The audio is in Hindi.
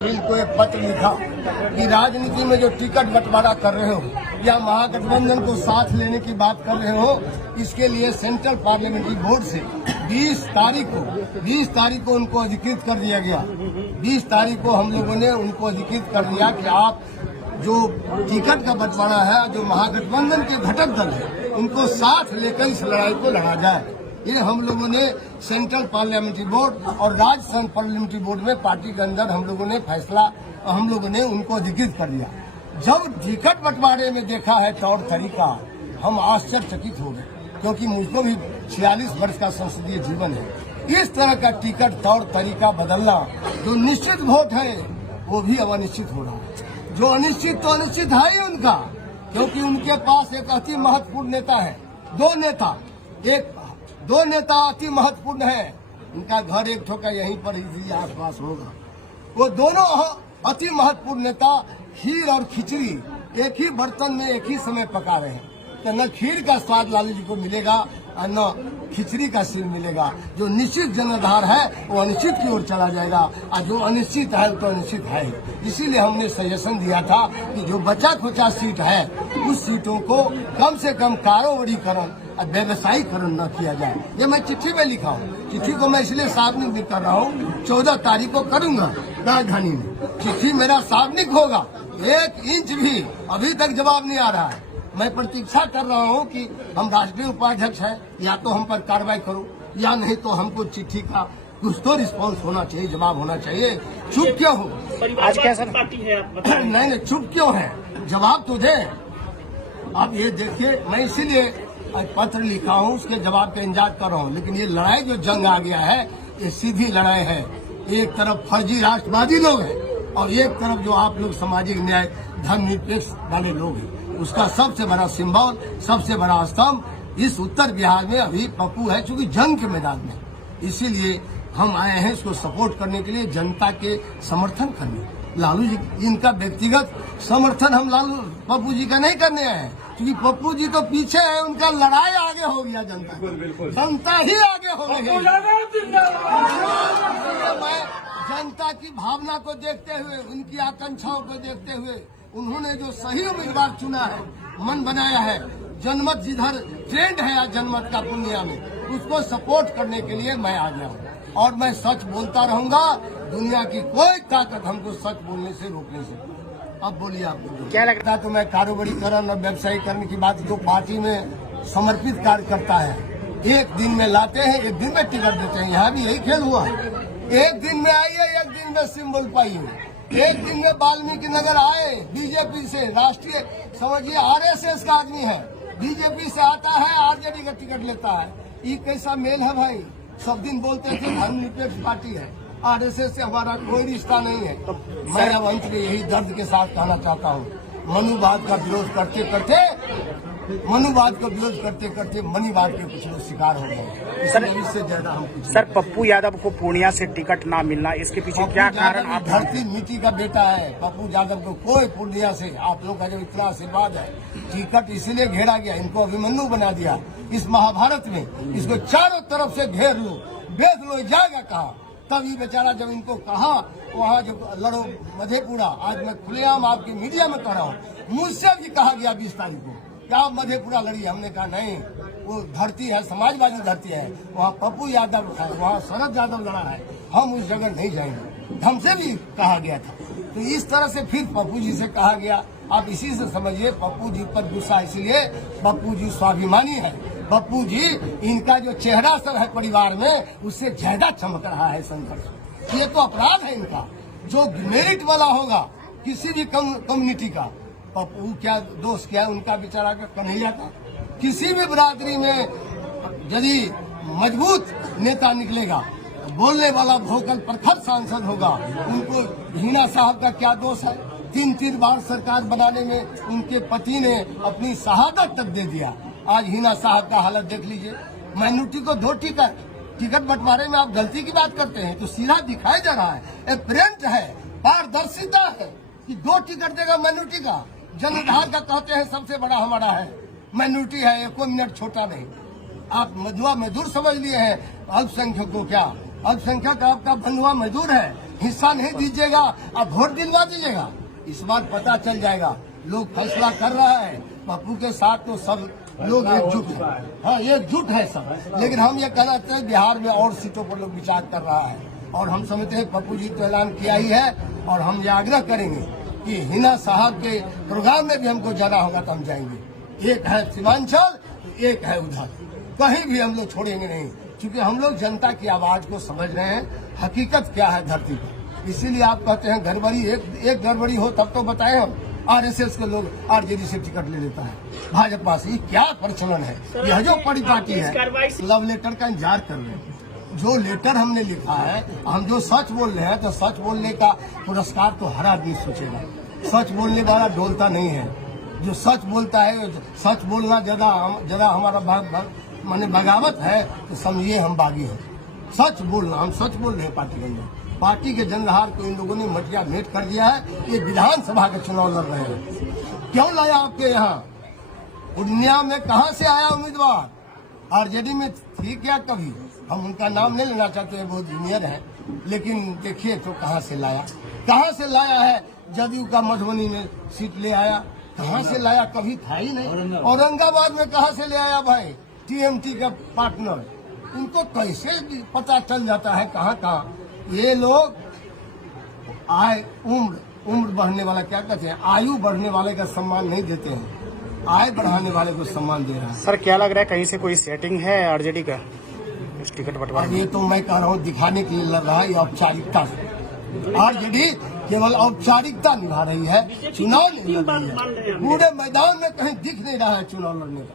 बिल को एक पत्र लिखा कि राजनीति में जो टिकट बंटवारा कर रहे हो या महागठबंधन को साथ लेने की बात कर रहे हो, इसके लिए सेंट्रल पार्लियामेंट्री बोर्ड से 20 तारीख को उनको अधिकृत कर दिया गया। 20 तारीख को हम लोगों ने उनको अधिकृत कर दिया कि आप जो टिकट का बंटवारा है, जो महागठबंधन के घटक दल है, उनको साथ लेकर इस लड़ाई को लड़ा जाए। ये हम लोगों ने सेंट्रल पार्लियामेंट्री बोर्ड और राज्य पार्लियामेंट्री बोर्ड में पार्टी के अंदर हम लोगों ने फैसला, हम लोगों ने उनको अधिकृत कर दिया। जब टिकट बंटवारे में देखा है तौर तरीका, हम आश्चर्यचकित हो गए, क्योंकि मुझको भी 46 वर्ष का संसदीय जीवन है। इस तरह का टिकट तौर तरीका बदलना, जो निश्चित वोट है वो भी अब अनिश्चित हो रहा है। जो अनिश्चित तो अनिश्चित है ही उनका, क्योंकि उनके पास एक अति महत्वपूर्ण नेता है। दो नेता अति महत्वपूर्ण है। उनका घर एक ठोका यहीं पर ही आसपास होगा। वो दोनों अति महत्वपूर्ण नेता खीर और खिचड़ी एक ही बर्तन में एक ही समय पका रहे हैं, तो न खीर का स्वाद लालू जी को मिलेगा और न खिचड़ी का सिर मिलेगा। जो निश्चित जनाधार है वो अनिश्चित की ओर चला जाएगा, और जो अनिश्चित है तो अनिश्चित है। इसीलिए हमने सजेशन दिया था कि जो बचा खुचा सीट है, उस सीटों को कम से कम कारोबारीकरण और व्यवसायीकरण न किया जाए। ये मैं चिट्ठी में लिखा हूँ। चिट्ठी को मैं इसलिए सार्वजनिक भी कर रहा हूँ, 14 तारीख को करूंगा राजधानी में। चिट्ठी मेरा सार्वजनिक होगा। 1 इंच भी अभी तक जवाब नहीं आ रहा है। मैं प्रतीक्षा कर रहा हूं कि हम राष्ट्रीय उपाध्यक्ष हैं, या तो हम पर कार्रवाई करो, या नहीं तो हमको चिट्ठी का कुछ तो रिस्पांस होना चाहिए, जवाब होना चाहिए। चुप क्यों हो? आज क्या सर पार्टी है आप नहीं, चुप क्यों है? जवाब तो दे। आप ये देखिए, मैं इसीलिए पत्र लिखा हूँ, उसके जवाब का इंतजार कर रहा हूँ। लेकिन ये लड़ाई जो जंग आ गया है, ये सीधी लड़ाई है। एक तरफ फर्जी राष्ट्रवादी लोग हैं और एक तरफ जो आप लोग सामाजिक न्याय धर्मनिरपेक्ष वाले लोग हैं। उसका सबसे बड़ा सिंबल, सबसे बड़ा स्तंभ इस उत्तर बिहार में अभी पप्पू है, चूंकि जंग के मैदान में। इसीलिए हम आए हैं इसको सपोर्ट करने के लिए, जनता के समर्थन करने। लालू जी इनका व्यक्तिगत समर्थन हम पप्पू जी का नहीं करने आए हैं, क्योंकि पप्पू जी तो पीछे है, उनका लड़ाई आगे हो गया। जनता ही आगे हो गई। मैं जनता की भावना को देखते हुए, उनकी आकांक्षाओं को देखते हुए, उन्होंने जो सही उम्मीदवार चुना है, मन बनाया है, जनमत जिधर ट्रेंड है जनमत का पूर्णिया में, उसको सपोर्ट करने के लिए मैं आ गया हूँ। और मैं सच बोलता रहूंगा। दुनिया की कोई ताकत हमको सच बोलने से रोकने से। अब बोलिए आपको क्या लगता है? तो मैं कारोबारीकरण और व्यवसायीकरण की बात, जो पार्टी में समर्पित कार्य करता है, एक दिन में लाते हैं, एक दिन में टिकट देते हैं। यहाँ भी यही खेल हुआ है। एक दिन में आइए, एक दिन में सिंबल पाइए। एक दिन में वाल्मीकि नगर आए बीजेपी से, राष्ट्रीय समझिए आरएसएस का आदमी है, बीजेपी से आता है, आरजेडी का टिकट लेता है। ये कैसा मेल है भाई? सब दिन बोलते थे धर्मनिरपेक्ष पार्टी है, आरएसएस से हमारा कोई रिश्ता नहीं है। तो मैं अब अंत में यही दर्द के साथ कहना चाहता हूँ, मनुवाद का विरोध करते करते मनीवाद के कुछ लोग शिकार हो गए। इससे ज्यादा हम कुछ। सर, पप्पू यादव को पूर्णिया से टिकट ना मिलना, इसके पीछे क्या कारण? आप धरती मिट्टी का बेटा है पप्पू यादव को, कोई पूर्णिया से आप लोग का जो इतना आशीर्वाद है, टिकट इसीलिए घेरा गया, इनको अभिमन्यु बना दिया इस महाभारत में। इसको चारों तरफ से घेर लो, बेच लो, जाएगा कहाँ? तब ये बेचारा जब इनको कहा वहाँ जो लड़ो मधेपुरा, आज मैं खुलेआम आपकी मीडिया में कह रहा हूँ, मुझसे भी कहा गया 20 तारीख को क्या आप मधेपुरा लड़िए। हमने कहा नहीं, वो धरती है, समाजवादी धरती है, वहाँ पप्पू यादव है, वहाँ शरद यादव लड़ा है, हम उस जगह नहीं जाएंगे। हमसे भी कहा गया था। तो इस तरह से फिर पप्पू जी से कहा गया। आप इसी से समझिए, पप्पू जी पर गुस्सा इसलिए, पप्पू जी स्वाभिमानी है। पप्पू जी, इनका जो चेहरा सब है परिवार में, उससे ज्यादा चमक रहा है संघर्ष। ये तो अपराध है इनका। जो मेरिट वाला होगा किसी भी कम्युनिटी का, पप्पू क्या दोस्त क्या है उनका, बेचारा का कन्हैया का। किसी भी बिरादरी में यदि मजबूत नेता निकलेगा, बोलने वाला भोकल प्रखर सांसद होगा, उनको हिना साहब का क्या दोष है? 3 बार सरकार बनाने में उनके पति ने अपनी शहादत तक दे दिया। आज हिना साहब का हालत देख लीजिए। माइनॉरिटी को 2 टिकट बंटवारे में आप गलती की बात करते हैं, तो सीधा दिखाया जा रहा है, एपरेंट है, पारदर्शिता है कि 2 टिकट देगा माइनॉरिटी का। जनाधार का कहते हैं सबसे बड़ा हमारा है, माइनॉरिटी है, कोई मिनट छोटा नहीं। आप मधुआ मजदूर समझ लिए हैं अल्पसंख्यक को। क्या अल्पसंख्यक आपका बंधुआ मजदूर है? हिस्सा नहीं दीजिएगा, अब वोट दिलवा दीजिएगा। इस बार पता चल जाएगा, लोग फैसला कर रहा है। पप्पू के साथ तो सब लोग एकजुट है, हाँ एकजुट है सब। लेकिन हम ये कहना चाहते हैं बिहार में और सीटों पर लोग विचार कर रहा है, और हम समझते हैं पप्पू जी तो ऐलान किया ही है, और हम ये आग्रह करेंगे कि हिना साहब के प्रोग्राम में भी हमको जाना होगा तो हम जाएंगे। एक है सीमांचल, एक है उधर, कहीं भी हम लोग छोड़ेंगे नहीं, क्योंकि हम लोग जनता की आवाज को समझ रहे हैं, हकीकत क्या है धरती पर। इसीलिए आप कहते हैं गड़बड़ी, एक गड़बड़ी हो तब तो बताए हम। आरएसएस के लोग आरजेडी से टिकट ले लेता है, भाजपा से, क्या प्रचलन है। यह जो बड़ी पार्टी है, लव लेटर का इंतजार कर रहे हैं। जो लेटर हमने लिखा है, हम जो सच बोल रहे हैं, तो सच बोलने का पुरस्कार तो हर आदमी सोचेगा। सच बोलने वाला डोलता नहीं है, जो सच बोलता है। सच बोलना ज्यादा हमारा माने बगावत है, तो समझिए हम बागी हैं। सच बोलना, हम सच बोल रहे हैं। पार्टी के अंदर, पार्टी के जनहार को इन लोगों ने मटिया भेंट कर दिया है। ये विधानसभा के चुनाव लड़ रहे हैं। क्यों लाया आपके यहाँ? पूर्णिया में कहाँ से आया उम्मीदवार? आरजेडी में थी क्या कभी? हम उनका नाम नहीं लेना चाहते, बहुत जूनियर है, लेकिन देखिए तो कहाँ से लाया है। जदयू का मधुबनी में सीट ले आया, कहाँ से लाया? कभी था ही नहीं। औरंगाबाद में कहाँ से ले आया भाई? टीएमटी का पार्टनर, उनको कैसे पता चल जाता है कहाँ। ये लोग उम्र बढ़ने वाला, क्या कहते हैं, आयु बढ़ने वाले का सम्मान नहीं देते हैं, आय बढ़ाने वाले को सम्मान दे रहा है। सर क्या लग रहा है, कहीं से कोई सेटिंग है आरजेडी का इस टिकट बंटवारे में? ये तो मैं कह रहा हूँ दिखाने के लिए लड़ रहा है, ये औपचारिकता से। आरजेडी केवल औपचारिकता निभा रही है, चुनाव नहीं लड़ रही है। पूरे मैदान में कहीं दिख नहीं रहा है चुनाव लड़ने का।